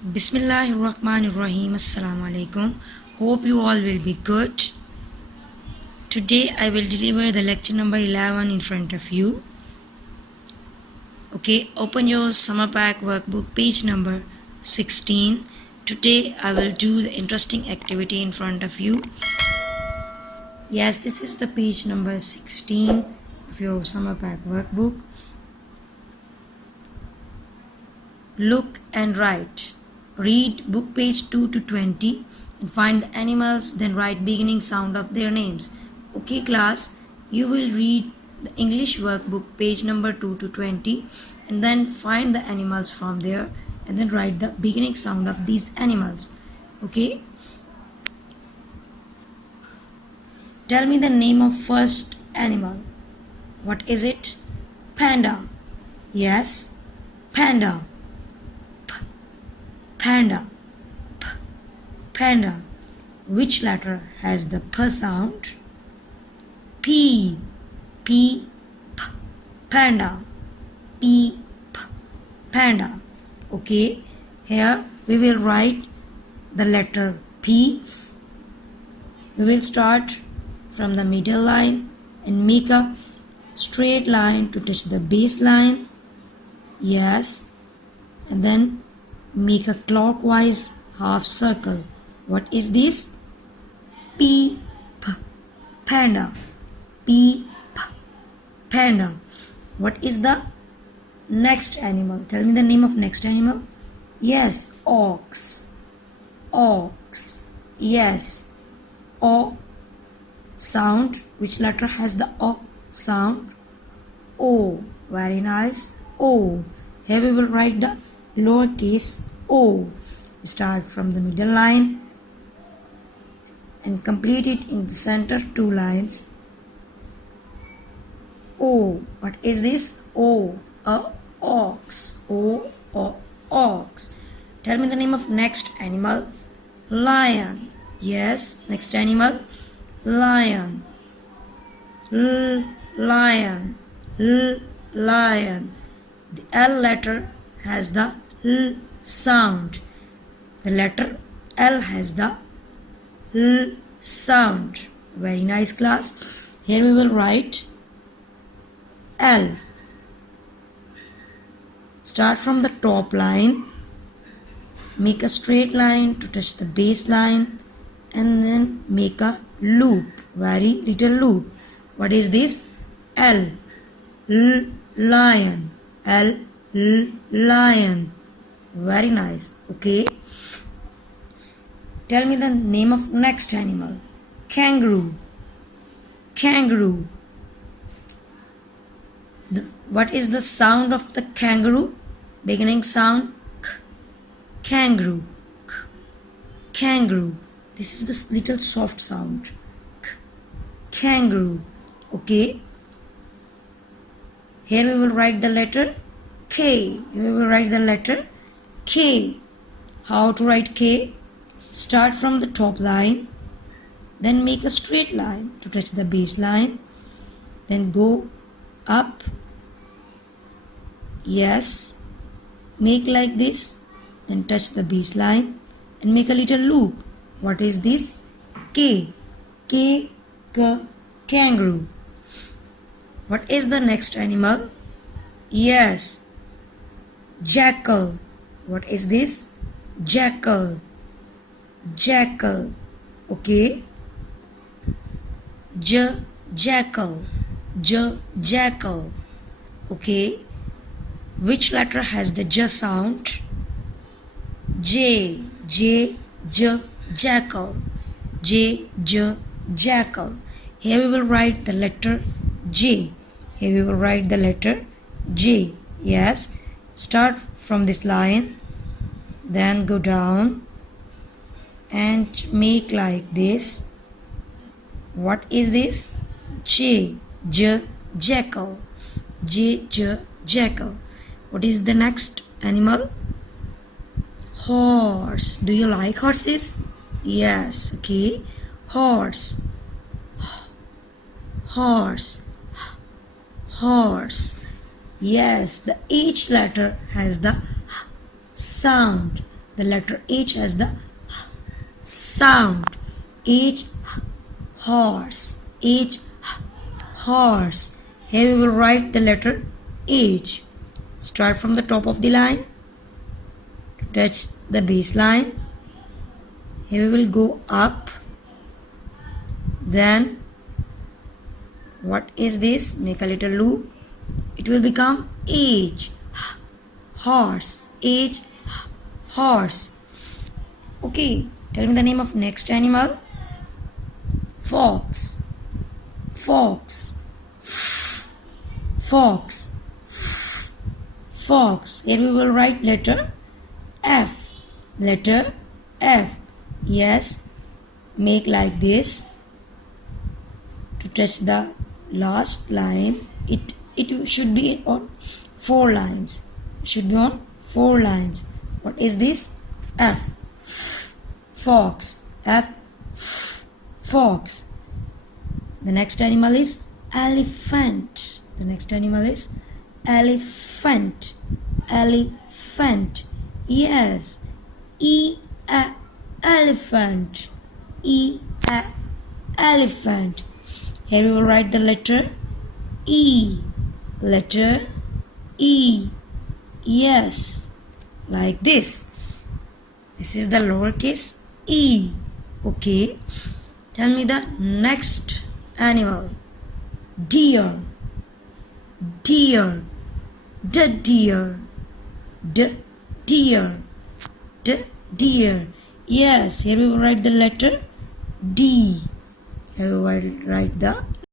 Bismillahirrahmanirrahim. Assalamu alaikum. Hope you all will be good. Today I will deliver the lecture number 11 in front of you. Okay, open your summer pack workbook page number 16. Today I will do the interesting activity in front of you. Yes, this is the page number 16 of your summer pack workbook. Look and write. Read book page 2 to 20 and find the animals, then write beginning sound of their names. Okay class, you will read the English workbook page number 2 to 20 and then find the animals from there and then write the beginning sound of these animals. Okay? Tell me the name of first animal. What is it? Panda. Yes, panda. Panda. Panda. Which letter has the P sound? P. P. P. Panda. P. P. Panda. Okay. Here we will write the letter P. We will start from the middle line and make a straight line to touch the base line. Yes. And then make a clockwise half circle. What is this? P. P. Panda. P. P. Panda. What is the next animal? Tell me the name of next animal. Yes, ox. Ox. Yes. O sound. Which letter has the O sound? O. Very nice. O. Here we will write the lowercase o. Start from the middle line and complete it in the center 2 lines. O. What is this? O. A ox. O. Ox. Tell me the name of next animal. Lion. Yes, next animal. Lion. Lion. Lion. The L letter has the L sound. The letter L has the L sound. Very nice class. Here we will write L. Start from the top line. Make a straight line to touch the base line and then make a loop. Very little loop. What is this? L. Lion. L. Lion. Very nice. Okay. Tell me the name of next animal. Kangaroo. Kangaroo. What is the sound of the kangaroo? Beginning sound. K. Kangaroo. K. Kangaroo. This is the little soft sound. K. Kangaroo. Okay. Here we will write the letter K. We will write the letter K. How to write K? Start from the top line. Then make a straight line to touch the base line. Then go up. Yes. Make like this. Then touch the base line and make a little loop. What is this? K. K. K. Kangaroo. What is the next animal? Yes. Jackal. What is this? Jackal. Jackal. Okay. Jackal. Jackal. Okay. Which letter has the J sound? J. Jackal. Jackal. Here we will write the letter J. Here we will write the letter J. Yes. Start from this line. Then go down and make like this. What is this? J. Jackal. Jackal. What is the next animal? Horse. Do you like horses? Yes. Okay. Horse. Horse. Horse. Yes, the each letter has the sound. The letter H has the sound. H, horse. H, horse. Here we will write the letter H. Start from the top of the line. Touch the base line. Here we will go up. Then what is this? Make a little loop. It will become H, horse. H, horse. Okay, tell me the name of next animal. Fox. Fox. Fox. Fox. Here we will write letter F. Letter F. Yes, make like this. To touch the last line, it should be on 4 lines. It should be on 4 lines. What is this? F. Fox. F. Fox. The next animal is elephant. The next animal is elephant. Elephant. Yes. Elephant. Elephant. Here we will write the letter E. Letter E. Yes. Like this. This is the lowercase e. Okay. Tell me the next animal. Deer. Deer. Deer. Deer. Deer. Yes. Here we will write the letter D. Here we will write the